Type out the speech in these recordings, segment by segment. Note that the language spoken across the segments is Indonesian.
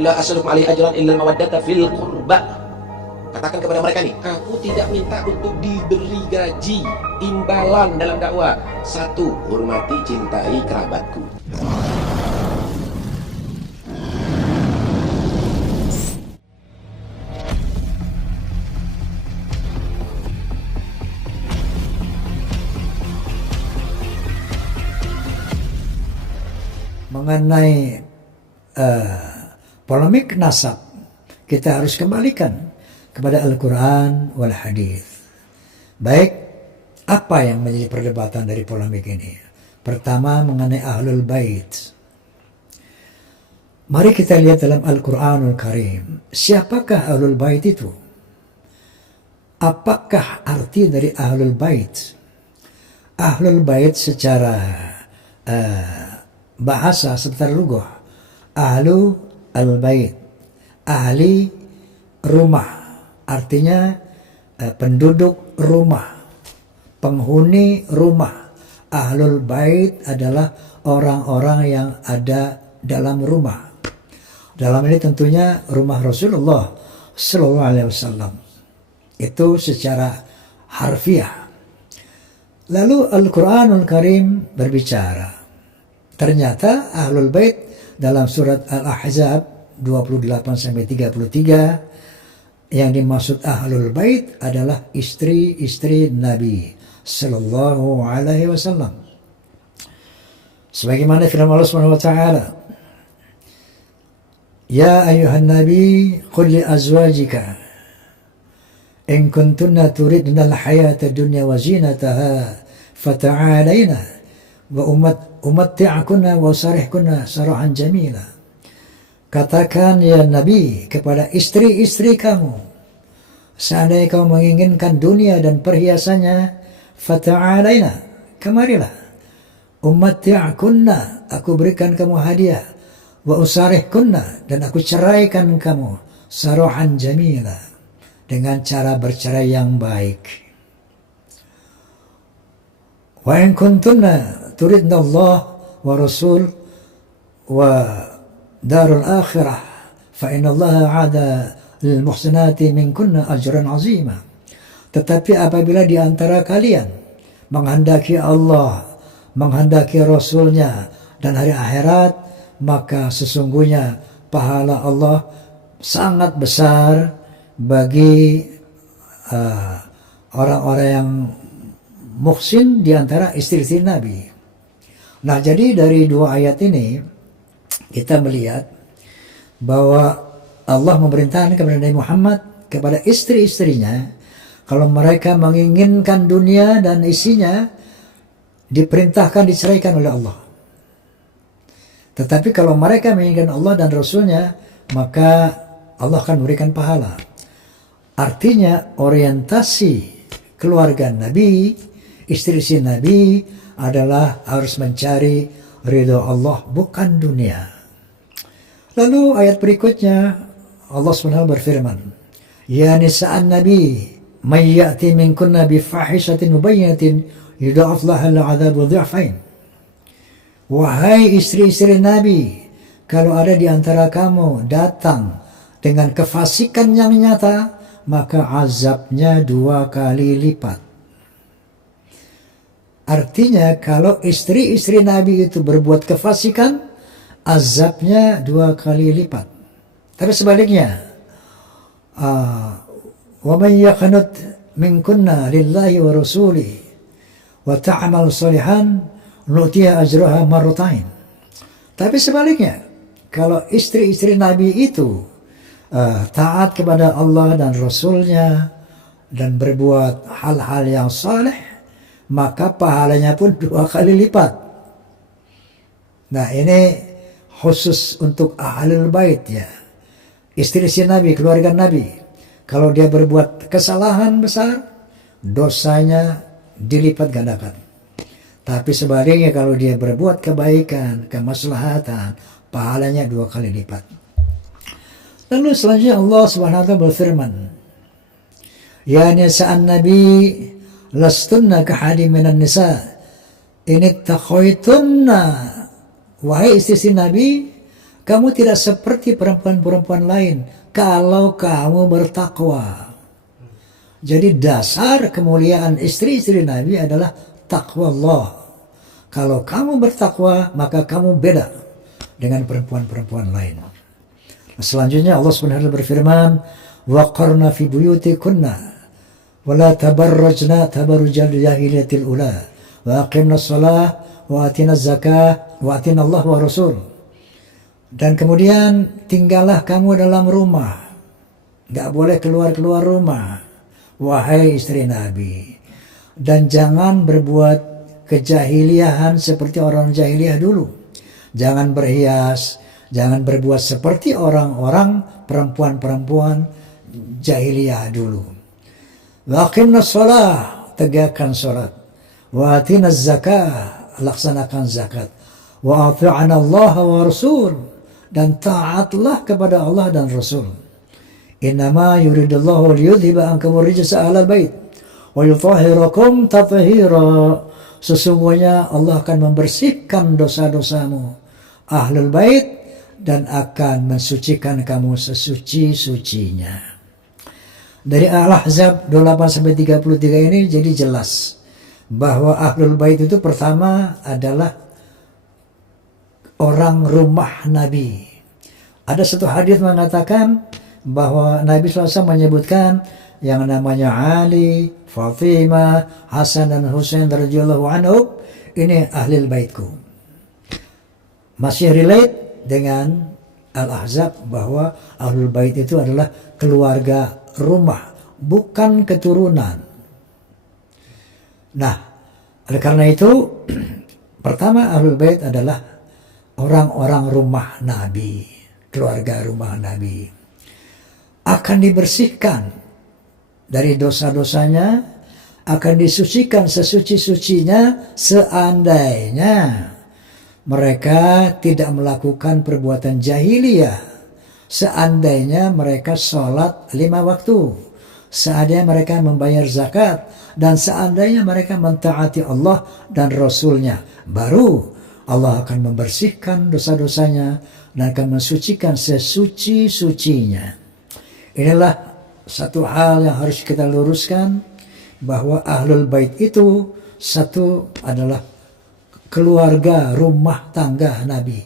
La as'alukum alaihi ajran illa mawaddata fil qurba. Katakan kepada mereka nih, aku tidak minta untuk diberi gaji, imbalan dalam dakwah. Satu, hormati, cintai kerabatku. Mengenai polemik nasab, kita harus kembalikan kepada Al-Quran wal Hadis. Baik, apa yang menjadi perdebatan dari polemik ini? Pertama, mengenai Ahlul Bait. Mari kita lihat dalam Al-Quranul Karim, siapakah Ahlul Bait itu? Apakah arti dari Ahlul Bait? Ahlul Bait secara bahasa, sebentar lugah, ahlu al-bait, ahli rumah, artinya penduduk rumah, penghuni rumah. Ahlul bait adalah orang-orang yang ada dalam rumah. Dalam ini tentunya rumah Rasulullah Sallallahu Alaihi Wasallam. Itu secara harfiah. Lalu Al-Quranul Karim berbicara. Ternyata Ahlul Bait dalam surat Al-Ahzab 28-33 yang dimaksud Ahlul Bait adalah istri-istri Nabi Sallallahu Alaihi Wasallam. Sebagaimana firman Allah Subhanahu Wa Taala, Ya ayuhan Nabi, qul li azwajika in kuntunna turidna al-hayata dunya wa zinataha fata'alayna wa umatti'akunna wa sarihkunna sarahan jamila. Katakan ya Nabi kepada istri-istri kamu, seandainya kamu menginginkan dunia dan perhiasannya, fata'alaina, kemarilah. Umatti'akunna, aku berikan kamu hadiah. Wa usarihkunna, dan aku ceraikan kamu. Sarahan jamila, dengan cara bercerai yang baik. Wa in kuntunna turidna Allah wa Rasul wa darul akhirah fa inna Allah ada lil muhsinati minkunna ajran azima. Tetapi apabila di antara kalian menghendaki Allah, menghendaki Rasulnya dan hari akhirat, maka sesungguhnya pahala Allah sangat besar bagi orang-orang yang muhsin di antara istri-istri Nabi. Nah, jadi dari dua ayat ini kita melihat bahwa Allah memerintahkan kepada Nabi Muhammad, kepada istri-istrinya, kalau mereka menginginkan dunia dan isinya, diperintahkan diceraikan oleh Allah. Tetapi kalau mereka menginginkan Allah dan Rasulnya, maka Allah akan memberikan pahala. Artinya orientasi keluarga Nabi, istri-istri Nabi adalah harus mencari ridho Allah, bukan dunia. Lalu ayat berikutnya Allah SWT berfirman, Ya nisa'an Nabi, may ya'ti minkunna bifahishatin mubayyinatin yudha'af laha al-'adzabu dhi'fain. Wahai istri-istri Nabi, kalau ada di antara kamu datang dengan kefasikan yang nyata, maka azabnya 2 kali lipat. Artinya kalau istri-istri Nabi itu berbuat kefasikan, azabnya 2 kali lipat. Tapi sebaliknya, wa man yaqnut minkunna lillahi wa rasulihi wa ta'mal shalihan nu'tiha ajraha marratain. Tapi sebaliknya, kalau istri-istri Nabi itu taat kepada Allah dan Rasulnya dan berbuat hal-hal yang saleh, maka pahalanya pun 2 kali lipat. Nah, ini khusus untuk Ahlul Bait ya. Istri-istri Nabi, keluarga Nabi. Kalau dia berbuat kesalahan besar, dosanya dilipat gandakan. Tapi sebaliknya kalau dia berbuat kebaikan, kemaslahatan, pahalanya 2 kali lipat. Lalu selanjutnya Allah SWT berfirman, Ya nisa'an Nabi, lastunna kahadi minan nisa, in ittaqaitunna. Wahai istri Nabi, Kamu tidak seperti perempuan-perempuan lain kalau kamu bertakwa. Jadi dasar kemuliaan istri-istri Nabi adalah takwa Allah. Kalau kamu bertakwa, maka kamu beda dengan perempuan-perempuan lain. Selanjutnya Allah Subhanahu wa taala berfirman, "Waqarna fi buyutikunna wa la tabarrajna tabarrujal jahiliyatil ula wa aqimna shalah wa atina zakah wa atina Allah wa rasul." Dan kemudian tinggallah kamu dalam rumah. Gak boleh keluar-keluar rumah, wahai istri Nabi. Dan jangan berbuat kejahiliahan seperti orang jahiliyah dulu. Jangan berhias, jangan berbuat seperti orang-orang perempuan-perempuan jahiliyah dulu. Wa aqimna shalah, tegakkan salat. Wa atina zakah, laksanakan zakat. Wa athi'ana Allah wa rasul, dan taatlah kepada Allah dan Rasul. Innama yuridullahu liyudhiba ankum rijsa ahlal bait wa yutahhirakum tathhira. Sesungguhnya Allah akan membersihkan dosa-dosamu ahlul bait dan akan mensucikan kamu sesuci-sucinya. Dari Al-Ahzab 28-33 ini jadi jelas bahwa ahlul bait itu pertama adalah orang rumah Nabi. Ada satu hadis mengatakan bahwa Nabi SAW menyebutkan yang namanya Ali, Fatimah, Hasan dan Husain radhiyallahu anhu, ini ahlul baitku. Masih relate dengan Al-Ahzab bahwa ahlul bait itu adalah keluarga rumah, bukan keturunan. Nah, oleh karena itu pertama ahlul bait adalah orang-orang rumah Nabi, keluarga rumah Nabi, akan dibersihkan dari dosa-dosanya, akan disucikan sesuci-sucinya seandainya mereka tidak melakukan perbuatan jahiliyah, seandainya mereka sholat 5 waktu, seandainya mereka membayar zakat, dan seandainya mereka mentaati Allah dan Rasulnya, baru Allah akan membersihkan dosa-dosanya dan akan mensucikan sesuci-sucinya. Inilah satu hal yang harus kita luruskan, bahwa ahlul bait itu satu adalah keluarga rumah tangga Nabi,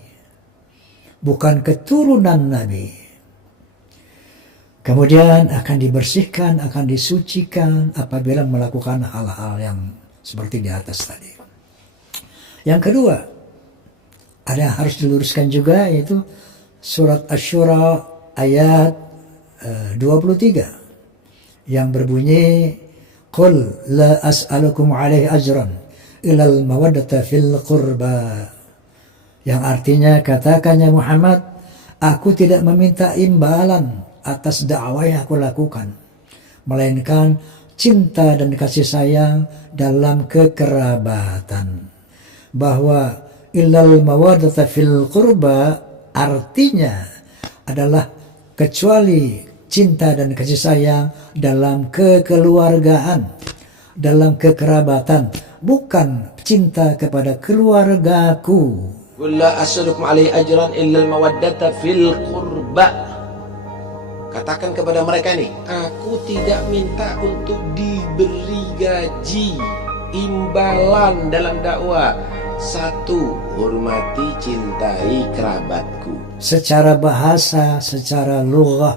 bukan keturunan Nabi. Kemudian akan dibersihkan, akan disucikan apabila melakukan hal-hal yang seperti di atas tadi. Yang kedua, ada yang harus diluruskan juga, yaitu surat Asy-Syura ayat 23 yang berbunyi, "Qul la as'alukum alaihi ajran ilal mawaddata fil qurba." Yang artinya, katakannya Muhammad, aku tidak meminta imbalan atas dakwah yang aku lakukan, melainkan cinta dan kasih sayang dalam kekerabatan. Bahwa illal mawaddata fil qurba artinya adalah kecuali cinta dan kasih sayang dalam kekeluargaan, dalam kekerabatan, bukan cinta kepada keluargaku. Qul la as'alukum alaihi ajran illa al-mawaddata fil qurba. Katakan kepada mereka nih, aku tidak minta untuk diberi gaji, imbalan dalam dakwah. Satu, hormati, cintai kerabatku. Secara bahasa, secara lughah,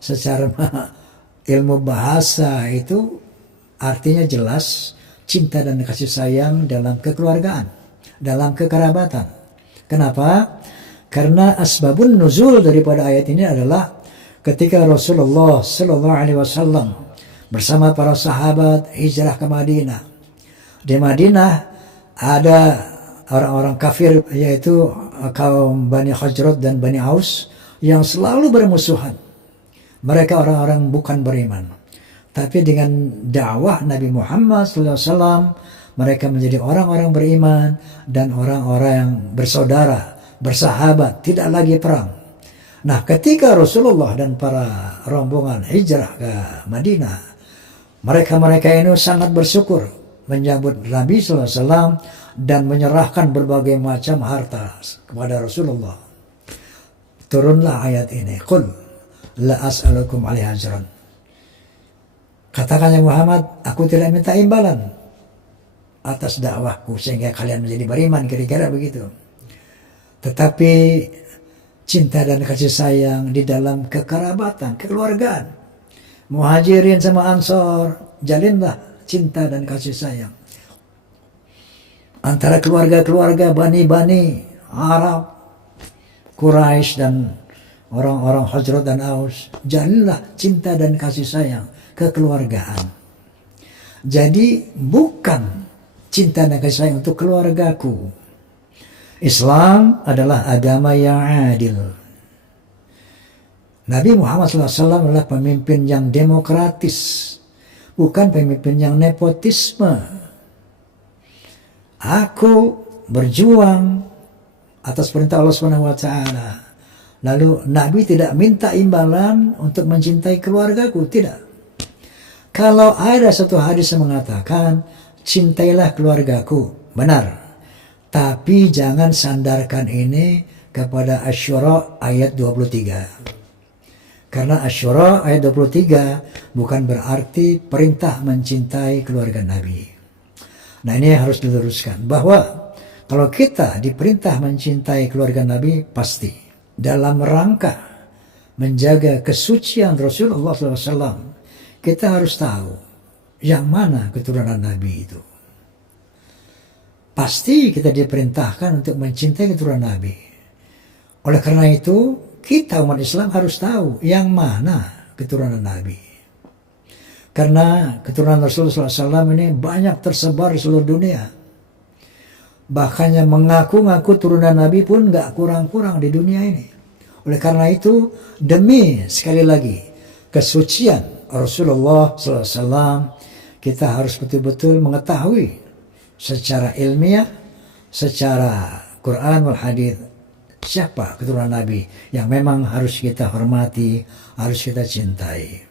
secara ilmu bahasa itu artinya jelas, cinta dan kasih sayang dalam kekeluargaan, dalam kekerabatan. Kenapa? Karena asbabun nuzul daripada ayat ini adalah ketika Rasulullah SAW bersama para sahabat hijrah ke Madinah. Di Madinah ada orang-orang kafir, yaitu kaum Bani Khajrat dan Bani Aus, yang selalu bermusuhan. Mereka orang-orang bukan beriman. Tapi dengan dakwah Nabi Muhammad SAW, mereka menjadi orang-orang beriman dan orang-orang yang bersaudara, bersahabat, tidak lagi perang. Nah, ketika Rasulullah dan para rombongan hijrah ke Madinah, mereka-mereka ini sangat bersyukur menyambut Nabi SAW dan menyerahkan berbagai macam harta kepada Rasulullah. turunlah ayat ini. Qul la as'alukum alaihi ajran. Katakan ya Muhammad, aku tidak minta imbalan atas dakwahku sehingga kalian menjadi beriman, kira-kira begitu. Tetapi cinta dan kasih sayang di dalam kekerabatan, kekeluargaan. Muhajirin sama Ansor, jalinlah cinta dan kasih sayang antara keluarga-keluarga Bani Arab, Quraisy dan orang-orang Hajrat dan Aus. Jalinlah cinta dan kasih sayang, kekeluargaan. Jadi bukan cinta dan kasih sayang untuk keluargaku. Islam adalah agama yang adil. Nabi Muhammad SAW adalah pemimpin yang demokratis, bukan pemimpin yang nepotisme. Aku berjuang atas perintah Allah SWT. Lalu Nabi tidak minta imbalan untuk mencintai keluargaku, tidak. Kalau ada satu hadis yang mengatakan, cintailah keluargaku, benar. Tapi jangan sandarkan ini kepada Asy-Syura ayat 23. Karena Asy-Syura ayat 23 bukan berarti perintah mencintai keluarga Nabi. Nah, ini harus diluruskan bahwa kalau kita diperintah mencintai keluarga Nabi, pasti dalam rangka menjaga kesucian Rasulullah SAW, kita harus tahu yang mana keturunan Nabi itu. Pasti kita diperintahkan untuk mencintai keturunan Nabi. Oleh karena itu, kita umat Islam harus tahu yang mana keturunan Nabi. Karena keturunan Rasulullah SAW ini banyak tersebar di seluruh dunia. Bahkan yang mengaku-ngaku turunan Nabi pun gak kurang-kurang di dunia ini. Oleh karena itu, demi sekali lagi kesucian Rasulullah SAW, kita harus betul-betul mengetahui secara ilmiah, secara Quran wal Hadith, siapa keturunan Nabi yang memang harus kita hormati, harus kita cintai.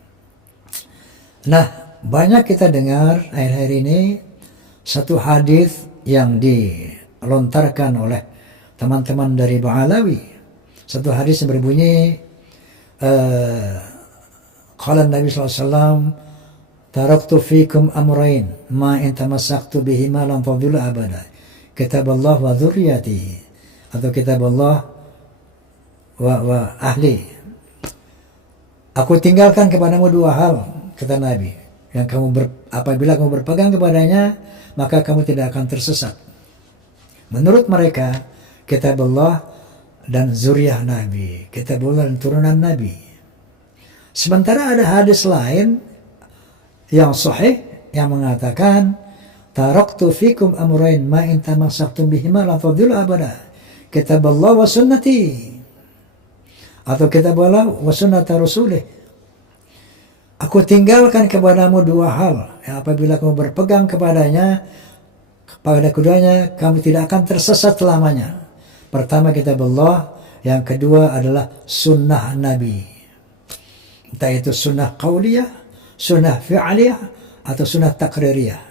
Nah, banyak kita dengar akhir-akhir ini satu hadis yang dilontarkan oleh teman-teman dari Ba'alawi. Satu hadis yang berbunyi, qala Nabi SAW, taraktu fikum amrain ma in tamassaktu bihima lam tadillu abada. Kitab Allah wa dzurriyyati, atau kitab Allah wa ahli. Aku tinggalkan kepadamu dua hal, kata Nabi, yang apabila kamu berpegang kepadanya, maka kamu tidak akan tersesat. Menurut mereka, kitab Allah dan zuriyah Nabi, kitab Allah dan turunan Nabi. Sementara ada hadis lain yang sahih yang mengatakan, taraktu fikum amrain ma in tamassaktum bihima la tadillu abada. Kitab Allah wa sunnati, atau kitab Allah wa sunnata rasulih. Aku tinggalkan kepadamu dua hal, yang apabila kamu berpegang kepadanya, kepada keduanya kamu tidak akan tersesat selamanya. Pertama kitab Allah, yang kedua adalah sunnah Nabi. Entah itu sunnah qauliyah, sunnah fi'aliyah, atau sunnah takririyah.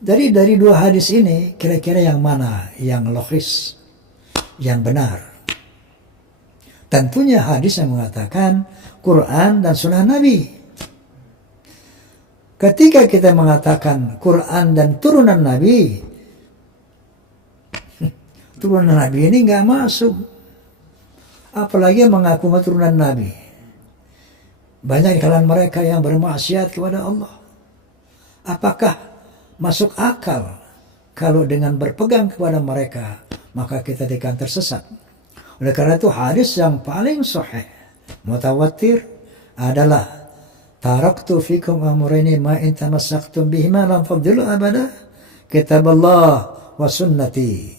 Dari dua hadis ini, kira-kira yang mana yang logis, yang benar? Tentunya hadis yang mengatakan Quran dan sunnah Nabi. Ketika kita mengatakan Quran dan turunan Nabi, turunan Nabi ini nggak masuk. Apalagi mengaku turunan Nabi. Banyak di kalangan mereka yang bermaksiat kepada Allah. Apakah masuk akal kalau dengan berpegang kepada mereka, maka kita tidak akan tersesat? Oleh karena itu hadis yang paling sahih, mutawatir adalah taraktu fikum amrayni ma in tamassaktum bihima lam tadillu abada, kitab Allah wa sunnati.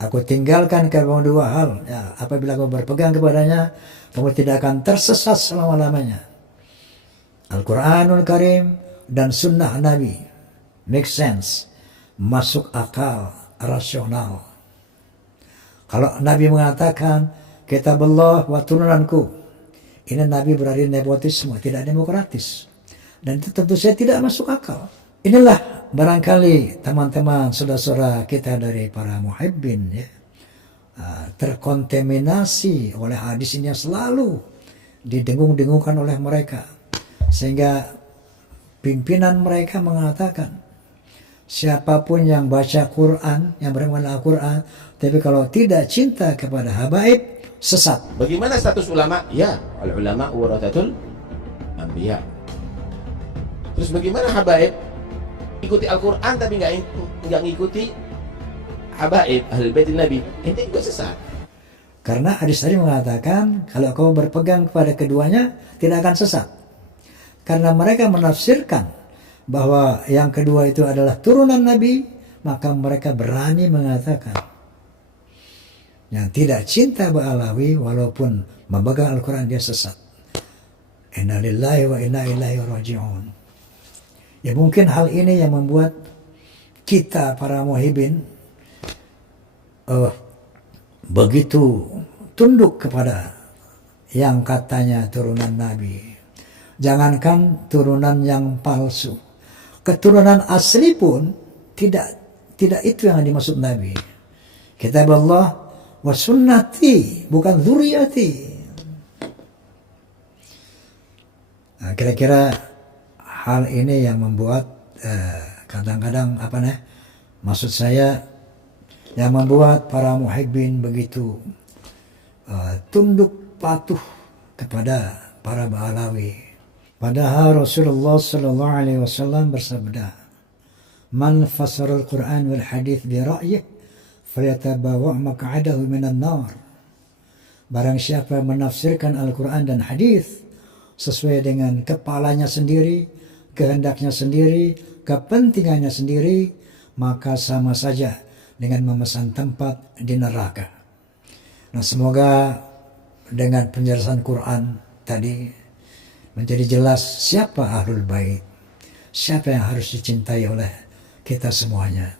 Aku tinggalkan kamu dua hal, ya, apabila kamu berpegang kepadanya, kamu tidak akan tersesat selama-lamanya. Al-Quranul Karim dan sunnah Nabi. Make sense, masuk akal, rasional. Kalau Nabi mengatakan kitab Allah wa turunanku, ini Nabi berarti nepotisme, tidak demokratis. Dan itu tentu saja tidak masuk akal. Inilah barangkali teman-teman, saudara-saudara kita dari para muhibbin, ya, terkontaminasi oleh hadis ini yang selalu didengung-dengungkan oleh mereka, sehingga pimpinan mereka mengatakan siapapun yang baca Quran, yang beriman Al-Quran, tapi kalau tidak cinta kepada habaib, sesat. Bagaimana status ulama? Ya, al-ulama warathatul anbiya. Terus bagaimana habaib? Ikuti Al-Quran tapi nggak ngikuti habaib ahlul bait Nabi, ente juga sesat. Karena hadis tadi mengatakan kalau kamu berpegang kepada keduanya tidak akan sesat. Karena mereka menafsirkan bahwa yang kedua itu adalah turunan Nabi, maka mereka berani mengatakan yang tidak cinta Ba'alawi walaupun memegang Al-Quran dia sesat. Inna lillahi wa inna ilaihi raji'un. Ya mungkin hal ini yang membuat kita para muhibin begitu tunduk kepada yang katanya turunan Nabi. Jangankan turunan yang palsu, keturunan asli pun tidak itu yang dimaksud Nabi. Kitab Allah wa sunnati, bukan dzurriyyati. Nah, kira-kira hal ini yang membuat kadang-kadang maksud saya yang membuat para muhibbin begitu tunduk patuh kepada para Ba'alawi. Padahal Rasulullah sallallahu alaihi wasallam bersabda, "Man fassara al-Qur'an wal hadits bi ra'yihi falyatabawa' maq'adahu minan nar." Barang siapa menafsirkan Al-Qur'an dan hadis sesuai dengan kepalanya sendiri, kehendaknya sendiri, kepentingannya sendiri, maka sama saja dengan memesan tempat di neraka. Nah, semoga dengan penjelasan Quran tadi menjadi jelas siapa Ahlul Bait, siapa yang harus dicintai oleh kita semuanya.